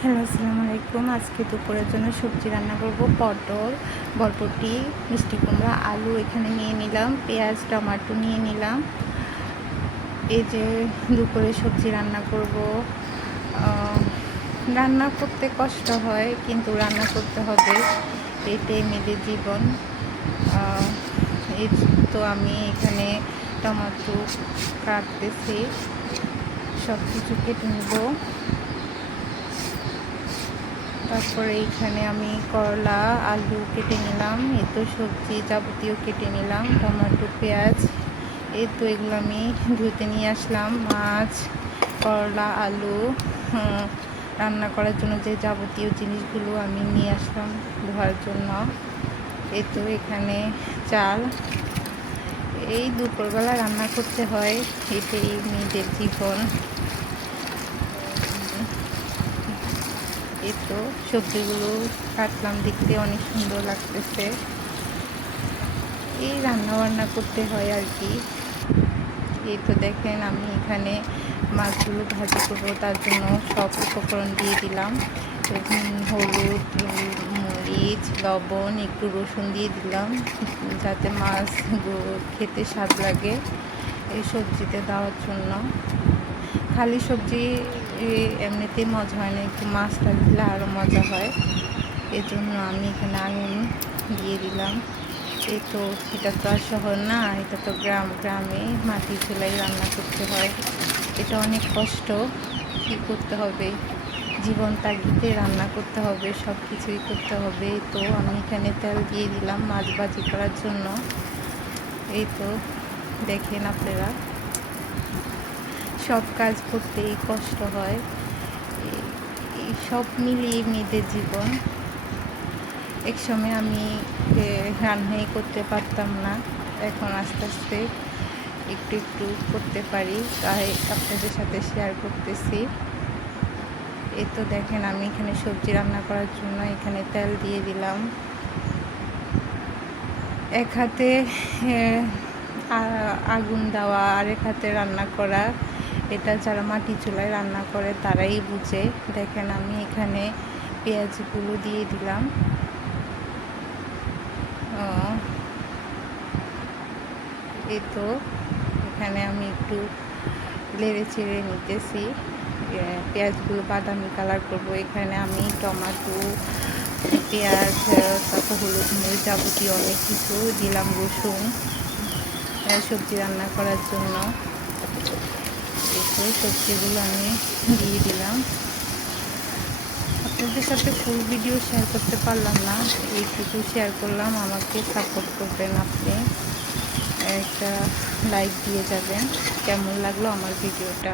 Hello, আসসালামু আলাইকুম। আজকে দুপুরের জন্য সবজি রান্না করব। পটল, বরবটি, মিষ্টি কুমড়া, আলু এখানে নিয়ে নিলাম, পেঁয়াজ, টমেটো নিয়ে নিলাম। এই যে দুপুরে সবজি রান্না করব। রান্না করতে কষ্ট হয়, কিন্তু রান্না করতে হবে, এটাই মেয়েদের জীবন। এই তো আমি এখানে টমেটো কাটতেছি, সব কিছু কেটে নেব। তারপরে এইখানে আমি করলা, আলু কেটে নিলাম। এই তো সবজি যাবতীয় কেটে নিলাম, টমেটো, পেঁয়াজ। এই তো এগুলো আমি ধুতে নিয়ে আসলাম। মাছ, করলা, আলু রান্না করার জন্য যে যাবতীয় জিনিসগুলো আমি নিয়ে আসলাম ধোয়ার জন্য। এই তো এখানে চাল। এই দুপুরবেলা রান্না করতে হয়, এটাই মেয়েদের জীবন। এই তো সবজিগুলো কাটলাম, দেখতে অনেক সুন্দর লাগতেছে। এই রান্না বান্না করতে হয় আর কি। এই তো দেখেন আমি এখানে মাছগুলো ভাজি করবো, তার জন্য সব উপকরণ দিয়ে দিলাম। হলুদ, মরিচ, লবণ, একটু রসুন দিয়ে দিলাম, যাতে মাছ খেতে স্বাদ লাগে এই সবজিতে দেওয়ার জন্য। খালি সবজি এমনিতেই মজা হয় না, একটু মাছটা দিলে আরও মজা হয়। এজন্য আমি এখানে আগুন দিয়ে দিলাম। এই তো এটা তো আর শহর না, এটা তো গ্রামে মাটির চুলায় রান্না করতে হয়। এটা অনেক কষ্ট, কী করতে হবে, জীবন তাগিদে রান্না করতে হবে, সব কিছুই করতে হবে। তো আমি এখানে তেল দিয়ে দিলাম মাছ ভাজি করার জন্য। এই তো দেখেন আপনারা, সব কাজ করতেই কষ্ট হয়। এই সব মিলিয়ে মেয়েদের জীবন। এক সময় আমি রান্নাই করতে পারতাম না, এখন আস্তে আস্তে একটু একটু করতে পারি, তাই আপনাদের সাথে শেয়ার করতেছি। এই তো দেখেন আমি এখানে সবজি রান্না করার জন্য এখানে তেল দিয়ে দিলাম। এক হাতে আগুন দেওয়া আর এক হাতে রান্না করা, এটা যারা মাটি চুলায় রান্না করে তারাই বুঝে। দেখেন আমি এখানে পেঁয়াজগুলো দিয়ে দিলাম। এই তো এখানে আমি একটু নেড়ে চেড়ে নিতেছি, পেঁয়াজগুলো বাদামি কালার করব। এখানে আমি টমেটো, পেঁয়াজ, তারপর হলুদ, মরিচ, যাবতীয় অনেক কিছু দিলাম, রসুন, সবজি রান্না করার জন্য। এই তো সবজিগুলো আমি দিয়ে দিলাম। আপনাদের সাথে ফুল ভিডিও শেয়ার করতে পারলাম না, এইটুকু শেয়ার করলাম। আমাকে সাপোর্ট করবেন, আপনি একটা লাইক দিয়ে যাবেন। কেমন লাগলো আমার ভিডিওটা?